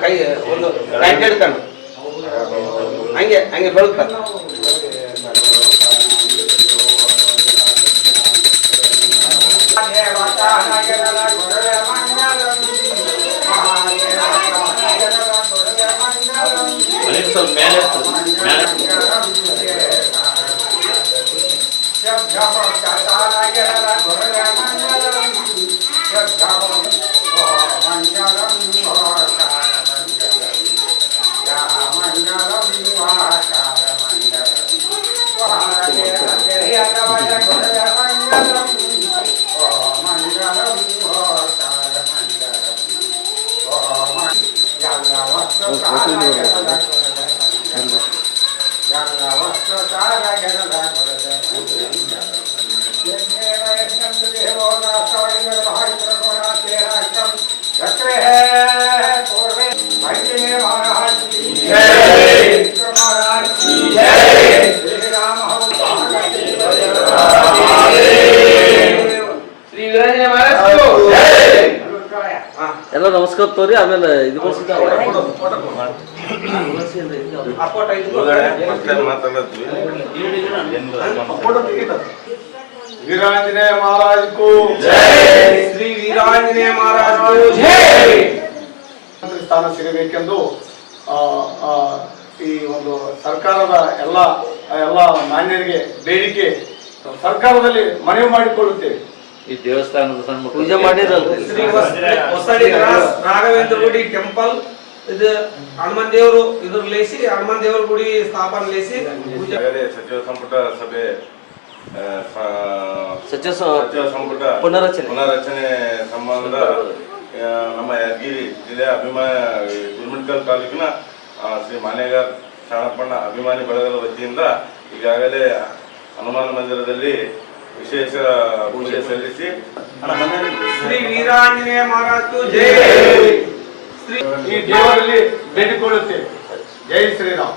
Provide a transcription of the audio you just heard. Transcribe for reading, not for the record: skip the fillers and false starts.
ಕೈ ಒಂದು ಟೈಟ್ ಹಿಡ್ಕೊಂಡು ಹಂಗೆ ಹಂಗೆ ಬೆಳಕ ಎಲ್ಲ ನಮಸ್ಕಾರ ತೋರಿ ಆಮೇಲೆ ಇದು वीरांजनेय महाराज को जय श्री वीरांजनेय महाराज को जय ಸ್ಥಾನ ಸಿಗಬೇಕೆಂದು ಈ ಒಂದು ಸರ್ಕಾರದ ಎಲ್ಲ ಮಾನ್ಯರಿಗೆ ಬೇಡಿಕೆ ಸರ್ಕಾರದಲ್ಲಿ ಮನವಿ ಮಾಡಿಕೊಳ್ಳುತ್ತೇವೆ. ಈ ದೇವಸ್ಥಾನದ ಸಣ್ಣ ಪೂಜೆ ಮಾಡಿರಲ್ಲ ಶ್ರೀ ಹೊಸಡಿ ರಾಘವೇಂದ್ರ ಗುಡಿ ಟೆಂಪಲ್ ಇದು ಹನುಮಾನ್ ದೇವರು ಇದ್ರ ಲೇಸಿ ಹನುಮಾನ್ ದೇವರ ಗುಡಿ ಸ್ಥಾಪನೆ ಲೇಸಿ ಸಚಿವ ಸಂಪುಟ ಸಭೆ ಸಚಿವ ಸಂಪುಟ ಪುನರಚನೆ ಸಂಬಂಧ ನಮ್ಮ ಯಾದಗಿರಿ ಜಿಲ್ಲೆಯ ಗುರುಮಿಟ್ಕಲ್ ತಾಲೂಕಿನ ಶ್ರೀ ಮಾನೇಗಾರ್ ಶಾಣಪ್ಪಣ್ಣ ಅಭಿಮಾನಿ ಬಳಗದ ವತಿಯಿಂದ ಈಗಾಗಲೇ ಹನುಮಾನ ಮಂದಿರದಲ್ಲಿ ವಿಶೇಷ ಪೂಜೆ ಸಲ್ಲಿಸಿ ಶ್ರೀ ವೀರಾಂಜನೇಯ ಮಹಾರಾಜ್ ಜೈ ಈ ದೇವರಲ್ಲಿ ಬೇಡಿಕೊಳ್ಳುತ್ತೇವೆ. ಜೈ ಶ್ರೀರಾಮ್.